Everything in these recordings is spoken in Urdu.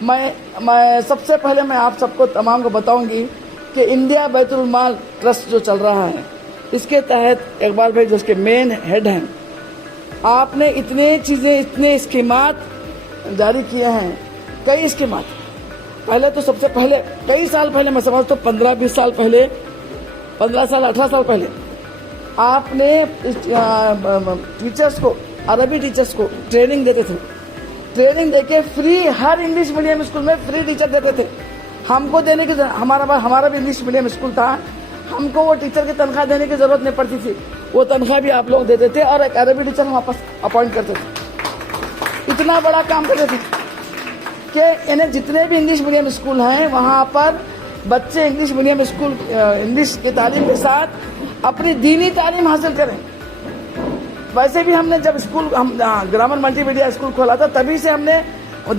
میں سب سے پہلے میں آپ سب کو تمام کو بتاؤں گی کہ انڈیا بیت المال ٹرسٹ جو چل رہا ہے اس کے تحت اقبال بھائی جو اس کے مین ہیڈ ہیں، آپ نے اتنے چیزیں اتنے اسکیمات جاری کیے ہیں، کئی اسکیمات۔ پہلے تو سب سے پہلے کئی سال پہلے میں سمجھتا ہوں 15-20 سال پہلے، 15 سال 18 سال پہلے آپ نے ٹیچرز کو، عربی ٹیچرز کو ٹریننگ دیتے تھے، ٹریننگ دے کے فری، ہر انگلش میڈیم اسکول میں فری ٹیچر دیتے تھے۔ ہم کو دینے کی ہمارا بھی انگلش میڈیم اسکول تھا، ہم کو وہ ٹیچر کی تنخواہ دینے کی ضرورت نہیں پڑتی تھی، وہ تنخواہ بھی آپ لوگ دیتے تھے اور ایک عربی ٹیچر ہم واپس اپوائنٹ کرتے تھے۔ اتنا بڑا کام کرتے تھے کہ انہیں جتنے بھی انگلش میڈیم اسکول ہیں وہاں پر بچے انگلش میڈیم اسکول انگلش کی تعلیم کے ساتھ اپنی دینی تعلیم حاصل کریں۔ ویسے بھی ہم نے جب school grammar multi media school کھولا تھا تبھی سے ہم نے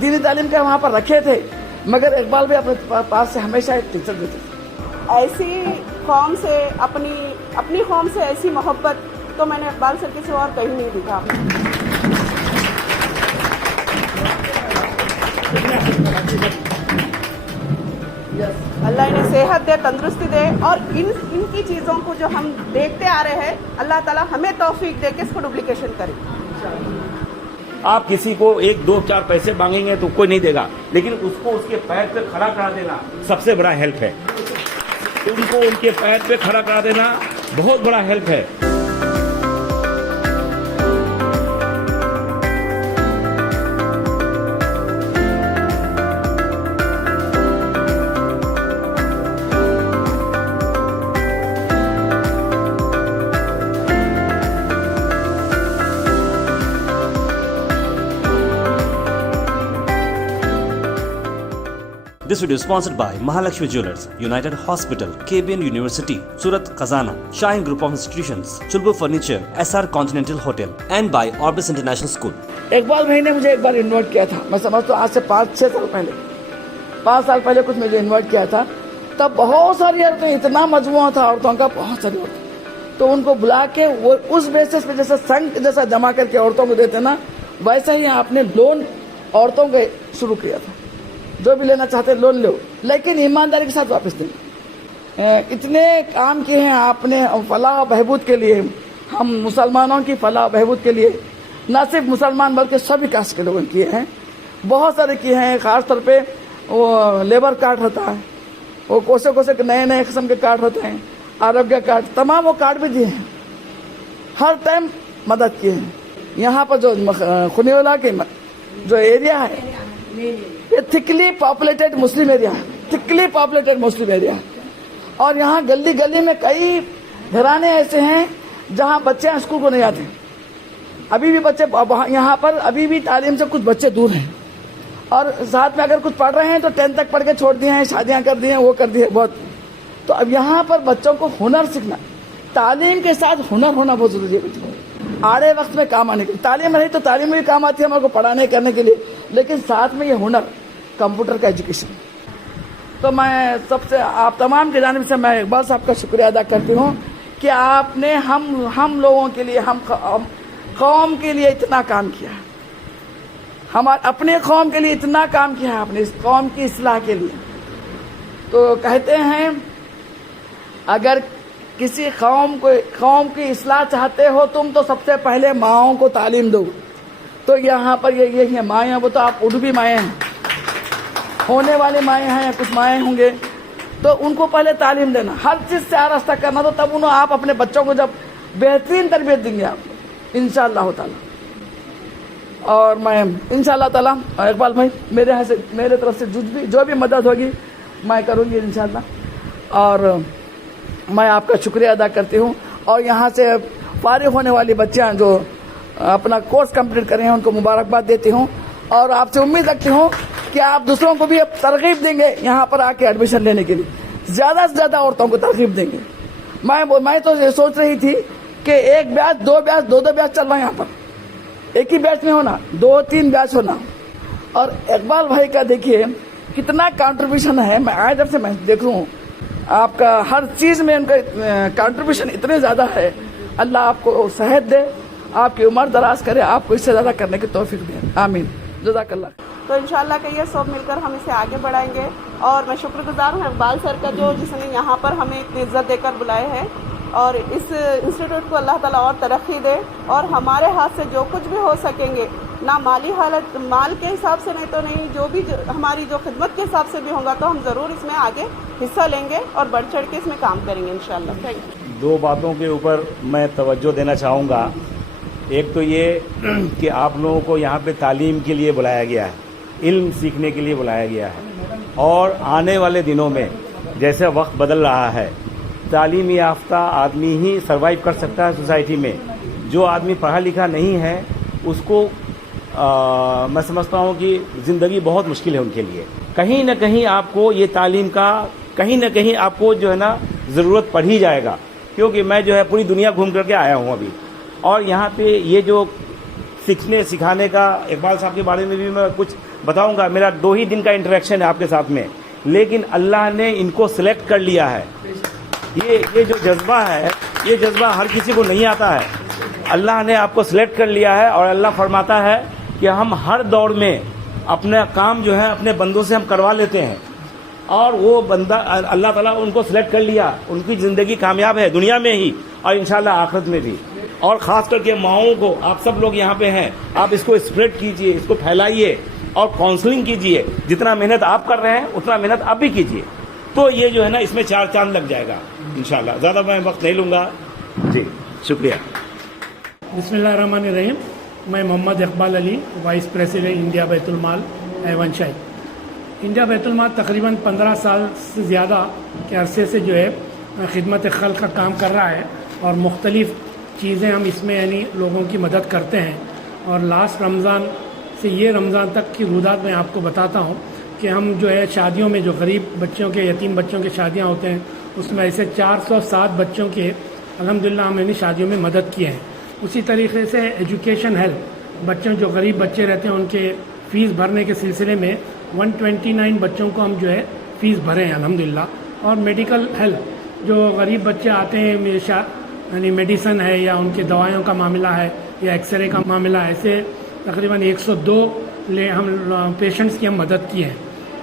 دینی تعلیم کے وہاں پر رکھے تھے، مگر اقبال بھی اپنے پاس سے ہمیشہ ایک ٹیچر دیتے تھے۔ ایسی قوم سے اپنی قوم سے ایسی محبت تو میں نے اقبال سر کے سوا اور کہیں نہیں دیکھا۔ اللہ انہیں صحت دے، تندرستی دے، اور ان کی چیزوں کو جو ہم دیکھتے آ رہے ہیں اللہ تعالیٰ ہمیں توفیق دے کے اس کو ڈپلیکیشن کرے۔ آپ کسی کو 1 2 4 پیسے مانگیں گے تو کوئی نہیں دے گا، لیکن اس کو اس کے پیر پہ کھڑا کرا دینا سب سے بڑا ہیلپ ہے۔ ان کو ان کے پیر پہ کھڑا کرا دینا بہت بڑا ہیلپ ہے۔ This video is sponsored by Mahalakshmi Jewelers, United Hospital, KBN University, Surat Khazana, Shine Group of Institutions, Chulbur Furniture, SR Continental Hotel, and by Orbis International School. Iqbal بھائی نے مجھے ایک بار انوائٹ کیا تھا، میں سمجھتا ہوں آج سے 5-6 سال پہلے، 5 سال پہلے کچھ مجھے انوائٹ کیا تھا۔ تب بہت ساری عورتیں، اتنا مجموعہ تھا عورتوں کا، بہت ساری عورتیں، تو ان کو بلا کے وہ اس بیسس پہ جیسا سنگ جیسا جمع کر کے عورتوں کو دیتے نا، ویسا ہی آپ نے لون عورتوں کے شروع کیا تھا۔ جو بھی لینا چاہتے لون لو، لیکن ایمانداری کے ساتھ واپس دیں۔ اتنے کام کیے ہیں آپ نے فلاح و بہبود کے لیے، ہم مسلمانوں کی فلاح و بہبود کے لیے، نہ صرف مسلمان بلکہ سبھی کاسٹ کے لوگوں کیے ہیں، بہت سارے کیے ہیں۔ خاص طور پہ وہ لیبر کارڈ ہوتا ہے، وہ کوسے نئے قسم کے کارڈ ہوتے ہیں، آروگیہ کارڈ، تمام وہ کارڈ بھی دیے ہیں، ہر ٹائم مدد کیے ہیں۔ یہاں پر جو خنیولا کے جو ایریا ہے یہ تھکلی پاپولیٹڈ مسلم ایریا ہے، تھکلی پاپولیٹڈ مسلم ایریا ہے، اور یہاں گلی گلی میں کئی گھرانے ایسے ہیں جہاں بچے اسکول کو نہیں آتے، ابھی بھی بچے یہاں پر ابھی بھی تعلیم سے کچھ بچے دور ہیں، اور ساتھ میں اگر کچھ پڑھ رہے ہیں تو 10 تک پڑھ کے چھوڑ دیے ہیں، شادیاں کر دی ہیں، وہ کر دی ہے بہت۔ تو اب یہاں پر بچوں کو ہنر سیکھنا، تعلیم کے ساتھ ہنر ہونا بہت ضروری ہے بچوں کو، آڑے وقت میں کام آنے کے لیے۔ تعلیم نہیں تو تعلیم بھی کام آتی ہے ہمارے کو پڑھانے کرنے کے لیے، لیکن ساتھ میں یہ ہنر، کمپیوٹر کا ایجوکیشن۔ تو میں سب سے آپ تمام کی جانب سے میں اقبال صاحب کا شکریہ ادا کرتی ہوں کہ آپ نے ہم لوگوں کے لیے، ہم قوم کے لیے اتنا کام کیا، ہمارے اپنے قوم کے لیے اتنا کام کیا آپ نے، اس قوم کی اصلاح کے لیے۔ تو کہتے ہیں اگر کسی قوم کی اصلاح چاہتے ہو تم تو سب سے پہلے ماؤں کو تعلیم دو۔ تو یہاں پر یہ مائیں، وہ تو آپ اردو مائیں ہیں، ہونے والی مائیں ہیں، کچھ مائیں ہوں گے، تو ان کو پہلے تعلیم دینا، ہر چیز سے آراستہ کرنا، تو تب آپ اپنے بچوں کو جب بہترین تربیت دیں گے آپ انشاءاللہ تعالی۔ اور میں انشاءاللہ تعالی اقبال بھائی میرے طرف سے جو بھی مدد ہوگی میں کروں گی انشاءاللہ، اور میں آپ کا شکریہ ادا کرتی ہوں۔ اور یہاں سے فارغ ہونے والی بچیاں جو اپنا کورس کمپلیٹ کر رہے ہیں ان کو مبارکباد دیتی ہوں، اور آپ سے امید رکھتی ہوں کہ آپ دوسروں کو بھی اب ترغیب دیں گے یہاں پر آ کے ایڈمیشن لینے کے لیے، زیادہ سے زیادہ عورتوں کو ترغیب دیں گے۔ میں تو یہ سوچ رہی تھی کہ 1 بیچ 2 بیچ 2 بیچ چل رہا ہے یہاں پر، ایک ہی بیچ میں ہونا، 2-3 بیچ ہونا۔ اور اقبال بھائی کا دیکھیے کتنا کنٹریبیوشن ہے، میں آج جب سے میں دیکھ رہا ہوں آپ کا ہر چیز میں ان کا کنٹریبیوشن اتنے زیادہ ہے۔ اللہ آپ کو صحت دے، آپ کی عمر دراز کرے، آپ کو اس سے زیادہ کرنے کی توفیق دے، آمین، جزاک اللہ۔ تو انشاءاللہ کہ یہ سب مل کر ہم اسے آگے بڑھائیں گے. اور میں شکر گزار ہوں اقبال سر کا جس نے یہاں پر ہمیں اتنی عزت دے کر بلائے ہیں. اور اس انسٹیٹیوٹ کو اللہ تعالیٰ اور ترقی دے, اور ہمارے ہاتھ سے جو کچھ بھی ہو سکیں گے, نہ مالی حالت مال کے حساب سے نہیں تو نہیں, جو بھی ہماری جو خدمت کے حساب سے بھی ہوگا تو ہم ضرور اس میں آگے حصہ لیں گے اور بڑھ چڑھ کے اس میں کام کریں گے انشاءاللہ. Thank you. 2 باتوں کے اوپر میں توجہ دینا چاہوں گا. ایک تو یہ کہ آپ لوگوں کو یہاں پہ تعلیم کے لیے بلایا گیا ہے, علم سیکھنے کے لیے بلایا گیا ہے, اور آنے والے دنوں میں جیسے وقت بدل رہا ہے, تعلیم یافتہ آدمی ہی سروائیو کر سکتا ہے سوسائٹی میں. جو آدمی پڑھا لکھا نہیں ہے اس کو میں سمجھتا ہوں کہ زندگی بہت مشکل ہے ان کے لیے. کہیں نہ کہیں آپ کو یہ تعلیم کا کہیں نہ کہیں آپ کو جو ہے نا ضرورت پڑ ہی جائے گا, کیونکہ میں جو ہے پوری دنیا گھوم کر کے آیا ہوں ابھی, اور یہاں پہ یہ جو سیکھنے سکھانے کا, اقبال صاحب کے بارے میں بھی میں کچھ بتاؤں گا. میرا 2 ہی دن کا انٹریکشن ہے آپ کے ساتھ میں, لیکن اللہ نے ان کو سلیکٹ کر لیا ہے. یہ جو جذبہ ہے, یہ جذبہ ہر کسی کو نہیں آتا ہے. اللہ نے آپ کو سلیکٹ کر لیا ہے, اور اللہ فرماتا ہے کہ ہم ہر دور میں اپنا کام جو ہے اپنے بندوں سے ہم کروا لیتے ہیں, اور وہ بندہ اللہ تعالیٰ ان کو سلیکٹ کر لیا. ان کی زندگی کامیاب ہے دنیا میں ہی اور انشاءاللہ آخرت میں بھی. اور خاص کر کے ماؤں کو, آپ سب لوگ یہاں پہ ہیں, آپ اس کو اسپریڈ کیجئے, اس کو پھیلائیے اور کاؤنسلنگ کیجئے. جتنا محنت آپ کر رہے ہیں اتنا محنت آپ بھی کیجئے, تو یہ جو ہے نا اس میں 4 چاند لگ جائے گا انشاءاللہ. زیادہ میں وقت نہیں لوں گا. جی شکریہ. بسم اللہ الرحمن الرحیم. میں محمد اقبال علی, وائس پریزیڈنٹ انڈیا بیت المال ایوان شاہی. انڈیا بیت المال تقریباً 15 سال سے زیادہ کے عرصے سے جو ہے خدمت خلق کا کام کر رہا ہے, اور مختلف چیزیں ہم اس میں یعنی لوگوں کی مدد کرتے ہیں. اور لاسٹ رمضان سے یہ رمضان تک کی رویداد میں آپ کو بتاتا ہوں کہ ہم جو ہے شادیوں میں جو غریب بچوں کے, یتیم بچوں کے شادیاں ہوتے ہیں, اس میں ایسے 407 بچوں کے الحمدللہ ہم نے شادیوں میں مدد کیے ہیں. اسی طریقے سے ایجوکیشن ہیلپ, بچوں جو غریب بچے رہتے ہیں ان کے فیس بھرنے کے سلسلے میں 129 بچوں کو ہم جو ہے فیس بھرے ہیں الحمدللہ. اور میڈیکل ہیلپ, جو غریب بچے آتے ہیں یعنی میڈیسن ہے یا ان کے دوائیوں کا معاملہ ہے یا ایکس رے کا معاملہ ہے, ایسے تقریباً 102 ہم پیشنٹس کی ہم مدد کی ہے.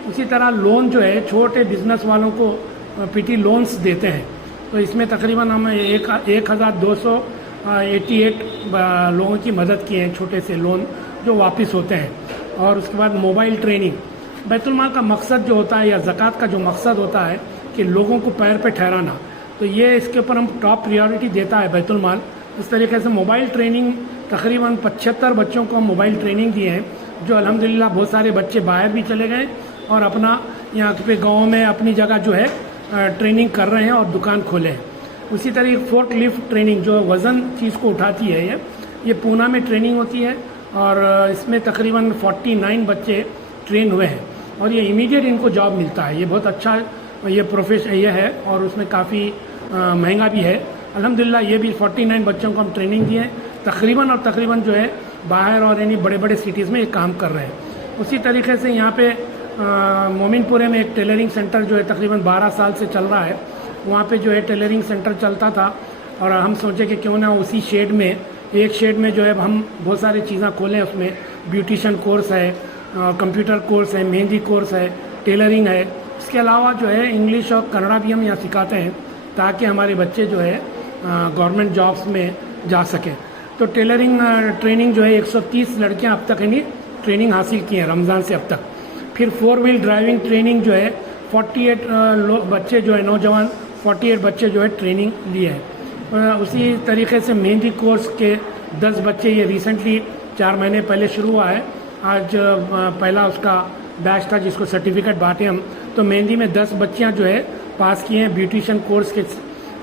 اسی طرح لون جو ہے چھوٹے بزنس والوں کو پی ٹی لونز دیتے ہیں, تو اس میں تقریباً ہم 1288 لوگوں کی مدد کی ہیں, چھوٹے سے لون جو واپس ہوتے ہیں. اور اس کے بعد موبائل ٹریننگ. بیت المال کا مقصد جو ہوتا ہے یا زکوٰۃ کا جو مقصد ہوتا ہے کہ لوگوں کو پیر پہ ٹھہرانا, تو یہ اس کے اوپر ہم ٹاپ پریورٹی دیتا ہے بیت المال. اس طریقے سے موبائل ٹریننگ تقریباً 75 بچوں کو ہم موبائل ٹریننگ دیے ہیں, جو الحمدللہ بہت سارے بچے باہر بھی چلے گئے اور اپنا یہاں پہ گاؤں میں اپنی جگہ جو ہے ٹریننگ کر رہے ہیں اور دکان کھولے ہیں. اسی طریقے فورک لفٹ ٹریننگ, جو وزن چیز کو اٹھاتی ہے, یہ پونا میں ٹریننگ ہوتی ہے, اور اس میں تقریباً 49 بچے ٹرین ہوئے ہیں, اور یہ امیڈیٹ ان کو جاب ملتا ہے. یہ بہت اچھا یہ پروفیشن یہ ہے, اور اس میں کافی مہنگا بھی ہے الحمدللہ. یہ بھی 49 بچوں کو ہم ٹریننگ دیے ہیں تقریباً جو ہے باہر اور یعنی بڑے بڑے سٹیز میں یہ کام کر رہے ہیں. اسی طریقے سے یہاں پہ مومن پورے میں ایک ٹیلرنگ سینٹر جو ہے تقریباً 12 سال سے چل رہا ہے. وہاں پہ جو ہے ٹیلرنگ سینٹر چلتا تھا, اور ہم سوچے کہ کیوں نہ اسی شیڈ میں, ایک شیڈ میں جو ہے ہم بہت ساری چیزیں کھولیں. اس میں بیوٹیشین کورس ہے, کمپیوٹر کورس ہے, مہندی کورس ہے, ٹیلرنگ ہے. اس کے علاوہ جو ہے انگلش اور کنڑا بھی ہم یہاں سکھاتے ہیں تاکہ ہمارے بچے جو ہے گورنمنٹ جابس میں جا سکیں. تو ٹیلرنگ ٹریننگ جو ہے 130 لڑکیاں اب تک یعنی ٹریننگ حاصل کی ہیں رمضان سے اب تک. پھر 4 ویل ڈرائیونگ ٹریننگ جو ہے 48 بچے جو ہے نوجوان 48 بچے جو ہے ٹریننگ لیے ہیں. اسی طریقے سے مہندی کورس کے 10 بچے, یہ ریسنٹلی 4 مہینے پہلے شروع ہوا ہے. آج پہلا اس کا بیچ تھا جس کو سرٹیفکیٹ بانٹے ہم, تو مہندی میں 10 بچیاں جو ہے پاس کیے ہیں. بیوٹیشین کورس کے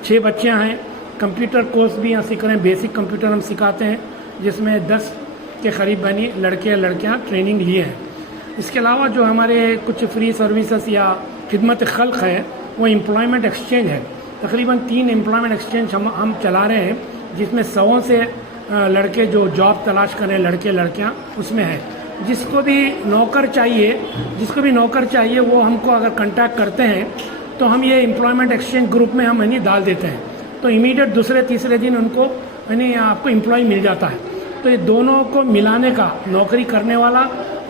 6 بچیاں ہیں. کمپیوٹر کورس بھی یہاں سیکھ رہے ہیں, بیسک کمپیوٹر ہم سکھاتے ہیں, جس میں 10 کے قریب بنی لڑکیاں ٹریننگ لیے ہیں. اس کے علاوہ جو ہمارے کچھ فری سروسز یا خدمت خلق ہے وہ امپلائمنٹ ایکسچینج ہے. تقریباً 3 امپلائمنٹ ایکسچینج ہم چلا رہے ہیں, جس میں 100 سے لڑکے جو جاب تلاش کریں, لڑکے لڑکیاں اس میں ہیں. جس کو بھی نوکر چاہیے وہ ہم کو اگر کنٹیکٹ کرتے ہیں تو ہم یہ امپلائمنٹ ایکسچینج گروپ میں ہم ڈال دیتے ہیں, تو امیڈیٹ دوسرے تیسرے دن ان کو آپ کو امپلائی مل جاتا ہے. تو یہ دونوں کو ملانے کا, نوکری کرنے والا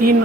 3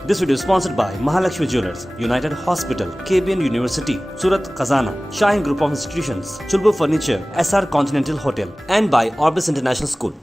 This video is sponsored by Mahalakshmi Jewelers, United Hospital, KBN University, Surat Khazana, Shine Group of Institutions, Chulbur Furniture, SR Continental Hotel, and by Orbis International School.